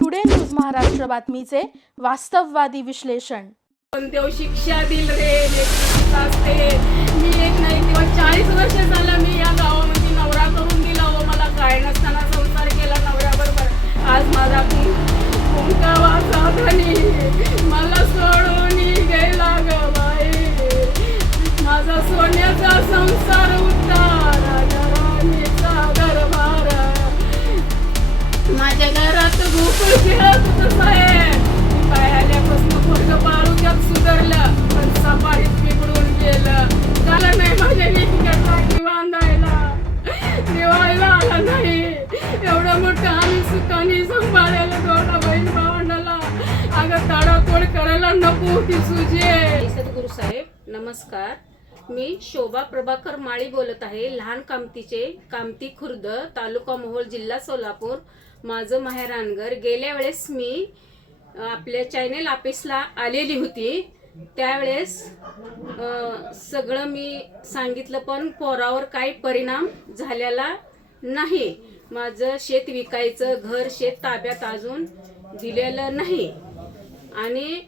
Today news Maharashtra बातमीचे वास्तववादी विश्लेषण पण देव शिक्षा दिल रे? मी एक नाही किंवा चाळीस वर्ष झालं मी या गावामध्ये नवरा करून दिला हो. मला काय नसताना संसार केला नवऱ्याबरोबर. आज माझा कुंकावा मला सोडून एवढा मोठा आम्ही सुखाने सांभाळायला दोघा बहीण भावंडाला अगं ताडातोड करायला नको होती सुजे सद्गुरू साहेब नमस्कार. मी शोभा प्रभाकर माळी बोलत आहे लहान कामतीचे कामती खुर्द तालुका मोहोळ जिल्हा सोलापूर. माझं माहेरानगर. गेल्या वेळेस मी आपल्या चॅनेल ऑफिसला आलेली होती. त्यावेळेस सगळं मी सांगितलं पण पोरावर काही परिणाम झालेला नाही. माझं शेत विकायचं घर शेत ताब्यात अजून दिलेलं नाही. आणि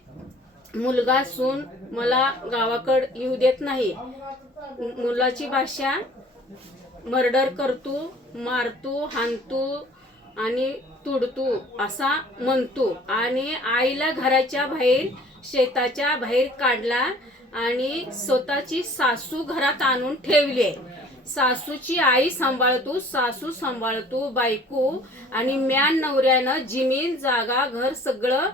मुलगा सून मला गावाकड येऊ देत नाही. मुलाची भाषा मर्डर करतो मारतो हाणतो आणि तुडतो असा म्हणतो. आणि आईला घराच्या बाहेर शेताच्या बाहेर काढला आणि स्वतःची सासू घरात आणून ठेवली सासूची आई सांभाळतो सासू सांभाळतो बायको आणि म्यान नवऱ्यानं जमीन जागा घर सगळं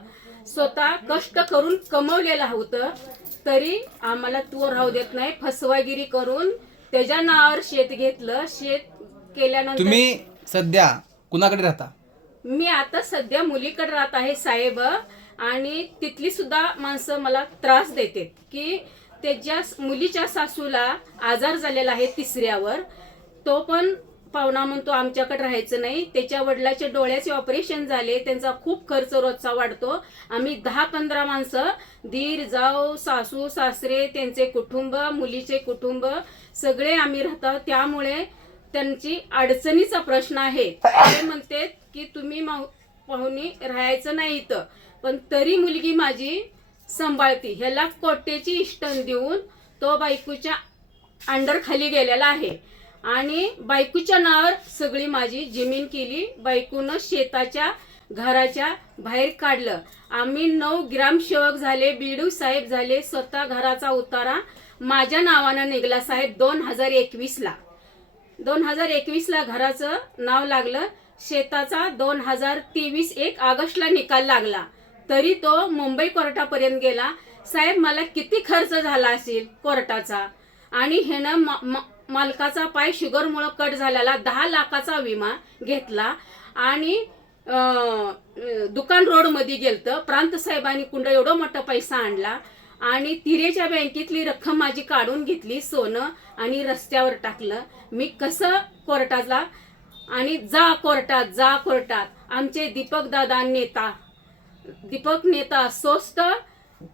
स्वतः कष्ट करून कमवलेलं होतं. तरी आम्हाला तो राहू देत नाही फसवागिरी करून त्याच्या नावावर शेत घेतलं. शेत केल्यानंतर तुम्ही सध्या कुणाकडे राहता? मी आता सध्या मुलीकडे राहत आहे साहेब. आणि तिथली सुद्धा माणसं मला त्रास देते की त्याच्या मुलीच्या सासूला आजार झालेला आहे तिसऱ्यावर. तो पण पाहुणा म्हणतो आमच्याकडे राहायचं नाही. त्याच्या वडिलाच्या डोळ्याचे ऑपरेशन झाले. त्यांचा खूप खर्च रोजचा वाढतो. आम्ही दहा पंधरा माणसं धीर जाऊ सासू सासरे त्यांचे कुटुंब मुलीचे कुटुंब सगळे आम्ही राहतो. त्यामुळे त्यांची अडचणीचा प्रश्न आहे. ते म्हणते की तुम्ही पाहुणी राहायचं नाही इथं. पण तरी मुलगी माझी सांभाळती. ह्याला कोट्याची इष्टन देऊन तो बायकोच्या अंडर खाली गेलेला आहे. आणि बायकोच्या नावावर सगळी माझी जमीन केली. बायकोनं शेताच्या घराच्या बाहेर काढलं. आम्ही नऊ ग्रामसेवक झाले बीडू साहेब झाले स्वतः घराचा उतारा. माझ्या नावानं निघला साहेब दोन हजार एकवीसला. दोन हजार एकवीसला घराचं नाव लागलं. शेताचा दोन हजार तेवीस एक ऑगस्टला निकाल लागला. तरी तो मुंबई कोर्टापर्यंत गेला. साहेब मला किती खर्च झाला असेल कोर्टाचा? आणि ह्यानं मा- मा- मालकाचा पाय शुगरमुळं कट झालेला दहा लाखाचा विमा घेतला. आणि दुकान रोडमध्ये गेलतं. प्रांत साहेबांनी कुंड एवढा मोठा पैसा आणला. आणि तिरेच्या बँकेतली रक्कम माझी काढून घेतली सोनं आणि रस्त्यावर टाकलं. मी कसं कोर्टाला आणि जा कोर्टात जा कोर्टात. आमचे दीपक दादा नेता दीपक नेता स्वस्त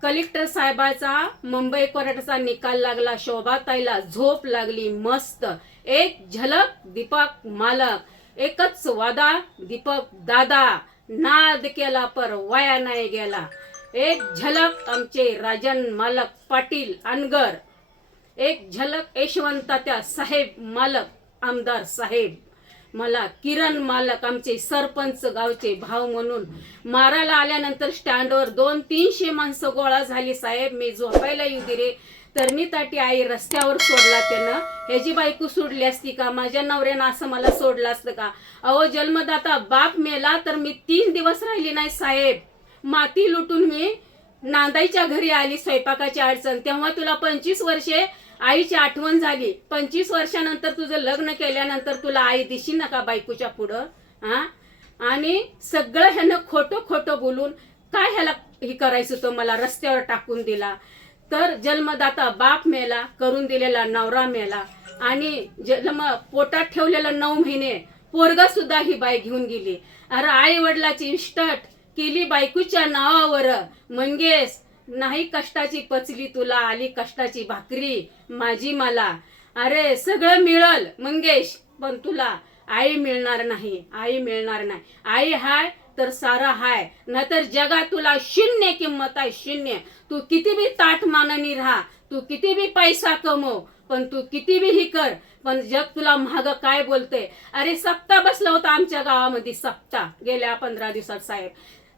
कलेक्टर साहेबाचा मुंबई कोर्टाचा निकाल लागला शोभाताईला झोप लागली मस्त. एक झलक दीपक मालक. एकच वादा दीपक दादा. नाद केला पर वाया नाही गेला. एक झलक आमचे राजन मालक पाटील अनगर. एक झलक यशवंत त्या साहेब मालक आमदार साहेब. मला किरण मालक आमचे सरपंच गावचे भाव म्हणून मारायला आल्यानंतर स्टँडवर दोन तीनशे माणसं गोळा झाली. साहेब मी झोपायला येऊ दे रे तरणी आई रस्त्यावर सोडला त्यानं. ह्याची बायको सोडली असती का? माझ्या नवऱ्यानं असं मला सोडलं असतं का? अहो जन्मदाता बाप मेला तर मी तीन दिवस राहिली नाही साहेब. माती लुटून मी नांदाईच्या घरी आली. स्वयंपाकाची अडचण. तेव्हा तुला पंचवीस वर्षे आईची आठवण झाली. पंचवीस वर्षानंतर तुझं लग्न केल्यानंतर तुला आई दिशी नका बायकोच्या पुढं हा? आणि सगळं ह्यानं खोटं खोटं बोलून काय ह्याला हे करायचं होतं? मला रस्त्यावर टाकून दिला. तर जन्मदाता बाप मेला करून दिलेला नवरा मेला. आणि जन्म पोटात ठेवलेला नऊ महिने पोरगा सुद्धा ही बाई घेऊन गेली. अरे आई वडिलाची इष्टट केली बायकोच्या नावावर. म्हणजेच नाही कष्टाची पचली तुला आली कष्टाची भाकरी माझी मला. अरे सगळं मिळल मंगेश. पण तुला आई मिळणार नाही आई मिळणार नाही. आई हाय तर सारा हाय नाहीतर जगात तुला शून्य किंमत आहे शून्य. तू किती बी ताट मानानी राहा तू किती बी पैसा कमव पण तू किती बी ही कर पण जग तुला महाग काय बोलते अरे सप्ता बसला होता आमच्या गावामध्ये सप्ता गेल्या पंधरा दिवसात साहेब.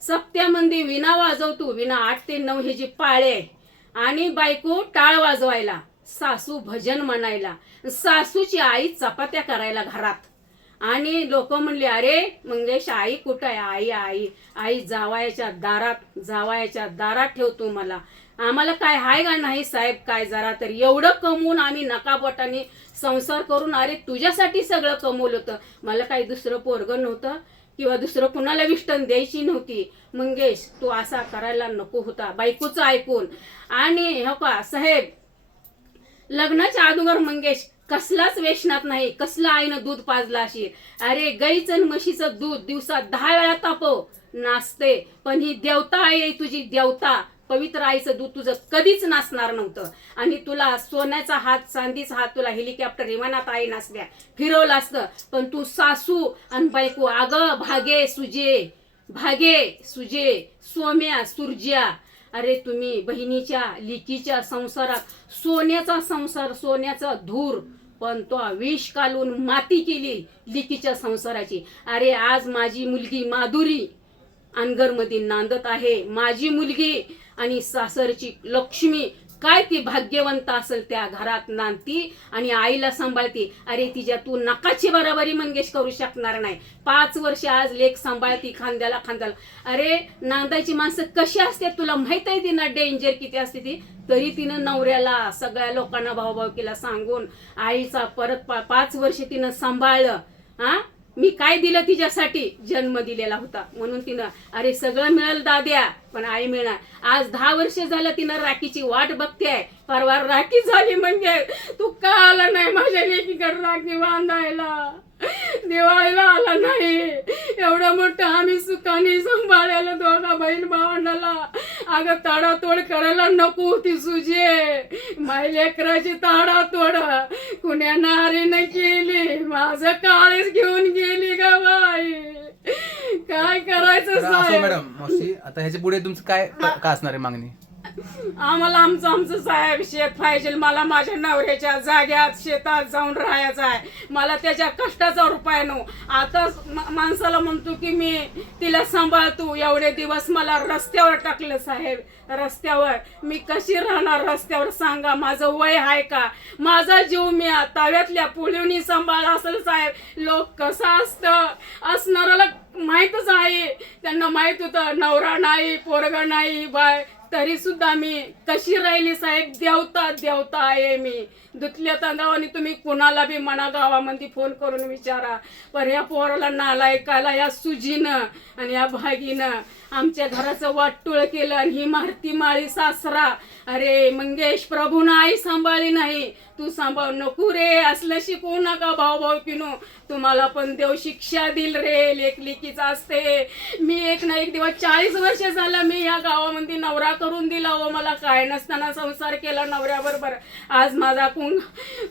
सप्त्यामध्ये विना वाजवतो. विना आठ ते नऊ हे जी पाळे आहे. आणि बायको टाळ वाजवायला सासू भजन म्हणायला सासूची आई चपात्या करायला घरात. आणि लोक म्हणले अरे मंगेश आई कुठं आहे? आई आई आई जावायच्या दारात जावायच्या दारात ठेवतो मला. आम्हाला काय हाय का नाही साहेब? काय जरा तर एवढं कमवून आम्ही नकापटाने संसार करून अरे तुझ्यासाठी सगळं कमवलं होतं. मला काही दुसरं पोरगं नव्हतं. किंवा दुसरं कुणाला विष्टन द्यायची नव्हती. मंगेश तू असा करायला नको होता. बायकोचं ऐकून. आणि हो का साहेब लग्नाच्या अगोदर मंगेश कसलाच वेशनात नाही. कसला आईनं दूध पाजला अशी अरे गाईचं आणि म्हशीचं दूध दिवसात दहा वेळा तापव. नाचते. पण ही देवता आई आहे तुझी देवता. पवित्र आईचं दूध तुझं कधीच नाचणार नव्हतं. आणि तुला सोन्याचा हात चांदीचा हात तुला हेलिकॉप्टर विमानात आई नाचल्या फिरवलं असतं. पण तू सासू आणि बायको अगं भागे सुजे भागे सुजे सोम्या सुरज्या. अरे तुम्ही बहिणीच्या लिकीच्या संसारात सोन्याचा संसार सोन्याचा धूर पण तो विष कालून माती केली लिकीच्या संसाराची. अरे आज माझी मुलगी माधुरी अनगरमध्ये नांदत आहे. माझी मुलगी आणि सासरची लक्ष्मी काय ती भाग्यवंत असेल त्या घरात नांदती आणि आईला सांभाळती. अरे तिच्या तू नकाची बराबरी मंगेश करू शकणार नाही. पाच वर्ष आज लेख सांभाळती खांद्याला खांद्याला. अरे नांदायची माणसं कशी असते तुला माहीत आहे तिनं डेंजर किती असते ती? तरी तिनं नवऱ्याला सगळ्या लोकांना भाऊभाऊकीला सांगून आईचा परत पा- पाच वर्ष तिनं सांभाळलं. हा? मी काय दिलं तिच्यासाठी? जन्म दिलेला होता. म्हणून तिनं अरे सगळं मिळेल दाद्या पण आई मिळणार. आज दहा वर्ष झालं तिनं राखीची वाट बघते परवा राखी झाली म्हणजे तू का आला नाही माझ्या लेकीकडे राखी बांधायला. दिवाळीला आला नाही. एवढं मोठं आम्ही सुखाने सांभाळायला दोघा बहीण भावंडाला अगं ताडातोड करायला नको होती सुजे माय लेकराची ताडातोड. कुण्या नारीनं केली? माझं काळीच घेऊन गेली ग बाई. काय करायचं मॅडम मावशी आता ह्याच्या पुढे तुमचं काय काय असणार आहे मागणी? आम्हाला आमचं आमचं साहेब शेत पाहिजे मला माझ्या नवऱ्याच्या जाग्यात शेतात जाऊन राहायचं आहे. मला त्याच्या कष्टाचा रुपया नो. आता माणसाला म्हणतो की मी तिला सांभाळतो. एवढे दिवस मला रस्त्यावर टाकलं साहेब. रस्त्यावर. मी कशी राहणार रस्त्यावर? सांगा माझं वय आहे का? माझा जीव मी ताव्यातल्या पुळीवनी सांभाळला असेल साहेब. लोक कसं असतं? असणाराला माहीतच आहे. त्यांना माहीत होतं नवरा नाही पोरगा नाही बाय तरी सुद्धा मी कशी राहिली साहेब? देवता देवता आहे मी. दुतल्या तांदळाने तुम्ही कुणाला बी मना गावामध्ये फोन करून विचारा. पण या पोराला नालायकाला या सुजीनं आणि या भागीनं आमच्या घराचं वाटतुळ केलं आणि ही मारती माळी सासरा. अरे मंगेश प्रभून आई सांभाळी नाही. तू सांभाळ. नको रे असलं शिकवू नका भाऊ भाऊ पिनो तुम्हाला पण देव शिक्षा दिल रे लेख असते. मी एक ना एक दिवस चाळीस वर्ष झालं मी या गावामध्ये नवरा करून दिला व मला काय नसताना संसार केला नवऱ्याबरोबर. आज माझा कुंक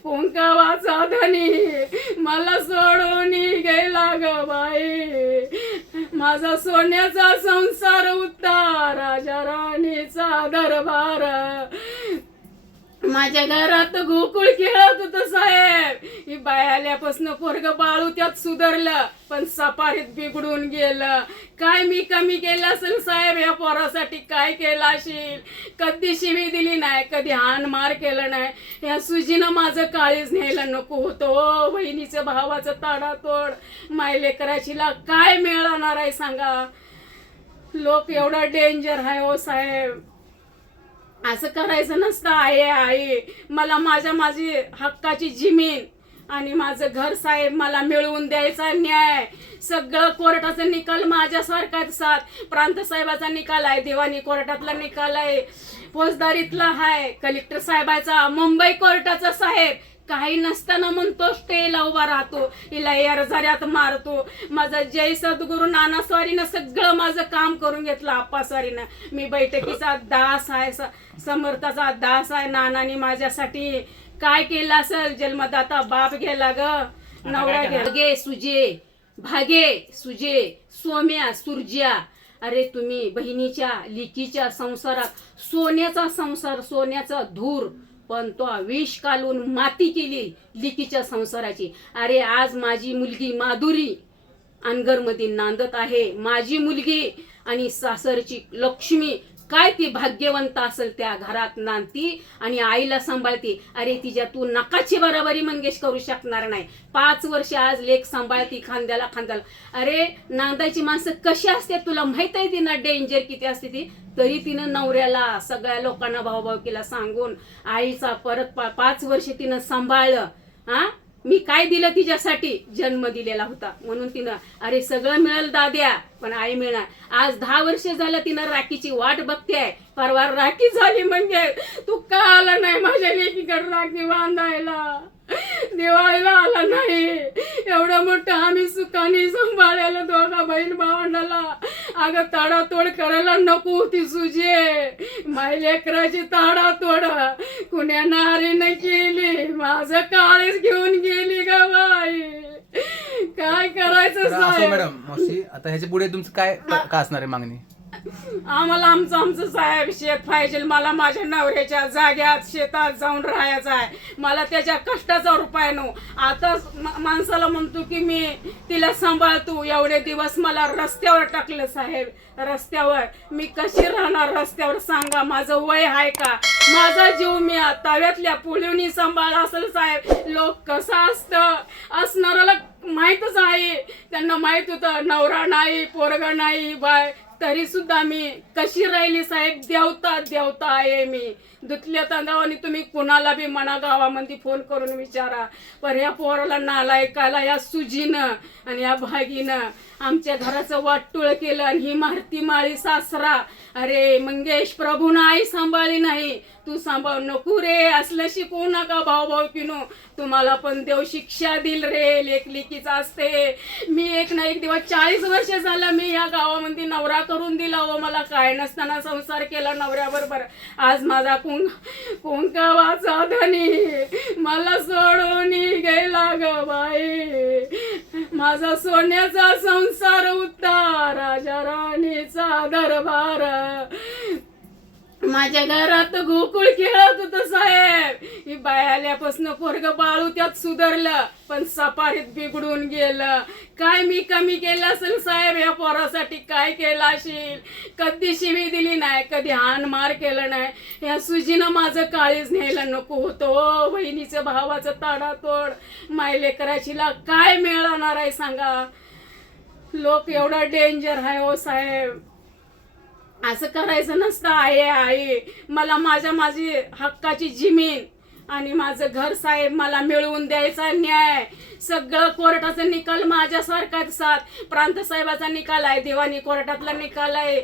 कुंकवाचा धनी. मला सोडून गेला ग बाई. माझा सोन्याचा संसार होता राजा राणीचा दरबार. माझ्या घरात गोकुळ खेळत होत साहेब. ही बाय आल्यापासून पोरग बाळू त्यात सुधारलं पण सपारीत बिघडून गेलं. काय मी कमी केलं असेल साहेब? या पोरासाठी काय केलं असेल? कधी शिवी दिली नाही कधी हान मार केलं नाही. या सुजीनं माझं काळीच न्यायला नको होतो. बहिणीचं भावाचं ताडातोड. माय लेकराशीला काय मिळणार आहे सांगा? लोक एवढा डेंजर आहे ओ साहेब. असं करायचं नसतं आहे आहे मला माझ्या माझी हक्काची जिमीन आणि माझं घर साहेब मला मिळवून द्यायचा न्याय. सगळं कोर्टाचा निकाल माझ्यासारखाच साथ प्रांत साहेबाचा निकाल आहे दिवाणी कोर्टातला निकाल आहे. फौजदारीतला आहे कलेक्टर साहेबाचा मुंबई कोर्टाचा साहेब. काही नसताना म्हणतो स्टेला उभा राहतो हिला एरझाऱ्यात मारतो. माझा जय सद्गुरू नाना स्वारीनं सगळं माझं काम करून घेतलं आप्पा स्वारीनं. मी बैठकीचा दास आहे समर्थाचा दास आहे नानानी माझ्यासाठी काय केलं असेल? जन्मदाता बाप गेला ग. नवरा गेला. गे सुजे भागे सुजे सोम्या सुरज्या. अरे तुम्ही बहिणीच्या लिकीच्या संसारात सोन्याचा संसार सोन्याचा धूर पण तो विष कालून माती केली लिकीच्या संसाराची. अरे आज माझी मुलगी माधुरी अनगरमध्ये नांदत आहे. माझी मुलगी आणि सासरची लक्ष्मी काय ती भाग्यवंत असेल त्या घरात नांदती आणि आईला सांभाळती? अरे तिच्या तू नकाची बराबरी मंगेश करू शकणार नाही. पाच वर्ष आज लेख सांभाळती खांद्याला खांद्याला. अरे नांदायची माणसं कशी असते तुला माहीत आहे तिनं डेंजर किती असते ती? तरी तिनं नवऱ्याला सगळ्या लोकांना भाऊभावकीला सांगून आईचा परत पा- पाच वर्ष तिनं सांभाळलं हा? मी काय दिलं तिच्यासाठी? जन्म दिलेला होता. म्हणून तिनं अरे सगळं मिळेल दाद्या पण आई मिळणार. आज दहा वर्ष झालं तिनं राखीची वाट बघते परवा राखी झाली म्हणजे तू का आला नाही माझ्या लेकीकडे राखी बांधायला? दिवाळीला आला नाही. एवढं मोठं आम्ही सुखाने सांभाळायला दोघा बहीण भावंडाला. अगं ताडातोड करायला नको होती सुजे माय लेकराची ताडातोड. कुण्या नारीनं केली? माझं काळीच घेऊन गेली ग बाई. काय करायचं मॅडम मावशी आता ह्याच्या पुढे तुमचं काय का असणार आहे मागणी? आम्हाला आमचं आमचं साहेब शेत पाहिजे. मला माझ्या नवऱ्याच्या जाग्यात शेतात जाऊन राहायचं आहे. मला त्याच्या कष्टाचा उपाय नो. आता माणसाला म्हणतो की मी तिला सांभाळतो. एवढे दिवस मला रस्त्यावर टाकलं साहेब. रस्त्यावर. मी कशी राहणार रस्त्यावर? सांगा माझं वय आहे का? माझा जीव मी तव्यातल्या पुलिवनी सांभाळ असेल साहेब. लोक कसं असतं? असणाराला माहीतच आहे. त्यांना माहीत होतं नवरा नाही पोरगा नाही बाय तरी सुद्धा मी कशी राहिली साहेब? देवता देवता आहे मी. दुतल्या तांदळाने तुम्ही कुणाला बी मना गावामध्ये फोन करून विचारा. पण या पोराला नालायकाला या सुजीनं आणि या भागीनं आमच्या घराचं वाटतुळ केलं आणि ही मारती माळी सासरा अरे मंगेश प्रभून आई सांभाळली नाही. तू सांभाळ नको रे असलं शिकवू नका भाऊ भाऊ पिनो. तुम्हाला पण देव शिक्षा दिल रे लेख असते. मी एक ना एक दिवस चाळीस वर्ष झालं मी या गावामध्ये नवरा करून दिला व मला काय नसताना संसार केला नवऱ्याबरोबर. आज माझा कुंक कुंकवाचा धनी मला सोडून गेला ग बाई. माझा सोन्याचा संसार होता राजा राणीचा दरबार. माझ्या घरात गोकुळ खेळत होत साहेब. ही बाय आल्यापासून पोरग बाळू त्यात सुधारलं पण सपारीत बिघडून गेलं. काय मी कमी केलं असेल साहेब? या पोरासाठी काय केलं असेल? कधी शिवी दिली नाही कधी हान मार केलं नाही. या सुजीनं माझं काळीच न्यायला नको होतो बहिणीचं भावाचं ताडातोड. मायलेकराशीला काय मिळणार आहे सांगा? लोक एवढा डेंजर आहे ओ साहेब. असं करायचं नसतं आहे आहे मला माझ्या माझी हक्काची जिमीन आणि माझं घर साहेब मला मिळवून द्यायचा न्याय. सगळं कोर्टाचा निकाल माझ्यासारखाच साथ प्रांत साहेबाचा निकाल आहे दिवाणी कोर्टातला निकाल आहे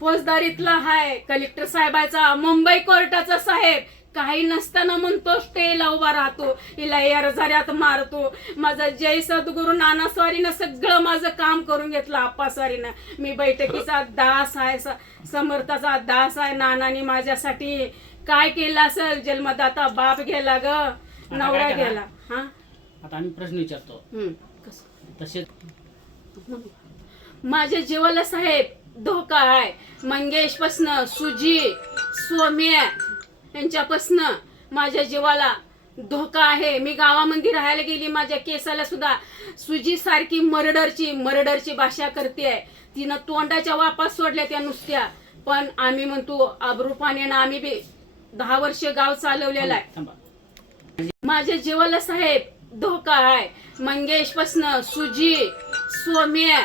फौजदारीतला आहे. कलेक्टर साहेबाचा मुंबई कोर्टाचा साहेब. काही नसताना म्हणतो स्टेला उभा राहतो हिला एरझाऱ्यात मारतो. माझा जय सद्गुरू नाना स्वारीनं सगळं माझं काम करून घेतलं आप्पा स्वारीनं. मी बैठकीचा दास आहे समर्थाचा दास आहे नानानी माझ्यासाठी काय केलं असेल? जन्मदाता बाप गेला ग नवरा? गेला. हा? आता आम्ही प्रश्न विचारतो? तसे माझ्या जीवाला साहेब धोका आहे. मंगेशपासनं सुजी सोम्या यांच्यापासनं माझ्या जीवाला धोका आहे. मी गावामध्ये राहायला गेली माझ्या केसाला सुद्धा सुजी सारखी मर्डरची मर्डरची भाषा करते तिनं तोंडाच्या वापास सोडल्या त्या नुसत्या. पण आम्ही म्हणतो आबरू पाण्यानं आम्ही बी दहा वर्ष गाव चालवलेलं आहे. माझ्या जीवाला साहेब धोका आहे. मंगेशपासनं सुजी सोम्या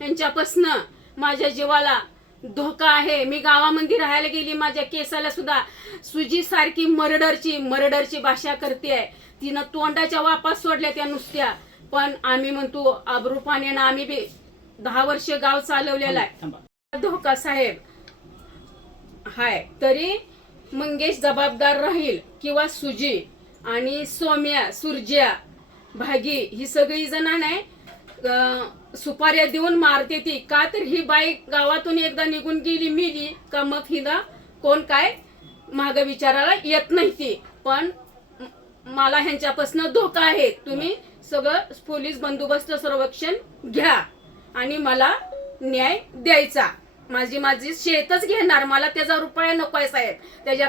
यांच्यापासनं माझ्या जीवाला धोका आहे. मी गावामध्ये राहायला गेली माझ्या केसाला सुद्धा सुजी सारखी मर्डरची मर्डरची भाषा करते तिनं तोंडाच्या वापास सोडल्या त्या नुसत्या. पण आम्ही म्हणतो आबरू पाण्यानं आम्ही बी दहा वर्ष गाव चालवलेलं आहे. धोका साहेब. हाय तरी मंगेश जबाबदार राहील किंवा सुजी आणि सोम्या सुरज्या भागी ही सगळी जण नाही सुपाऱ्या देऊन मारते ती. का तर ही बाई गावातून एकदा निघून गेली मिली का मग हिला कोण काय माग विचारायला येत नाही ती. पण मला ह्यांच्यापासून धोका आहे. तुम्ही सगळं पोलीस बंदोबस्त संरक्षण घ्या आणि मला न्याय द्यायचा. माझी माझी शेतच घेणार. मला त्याचा रुपया नकोय साहेब. त्याच्या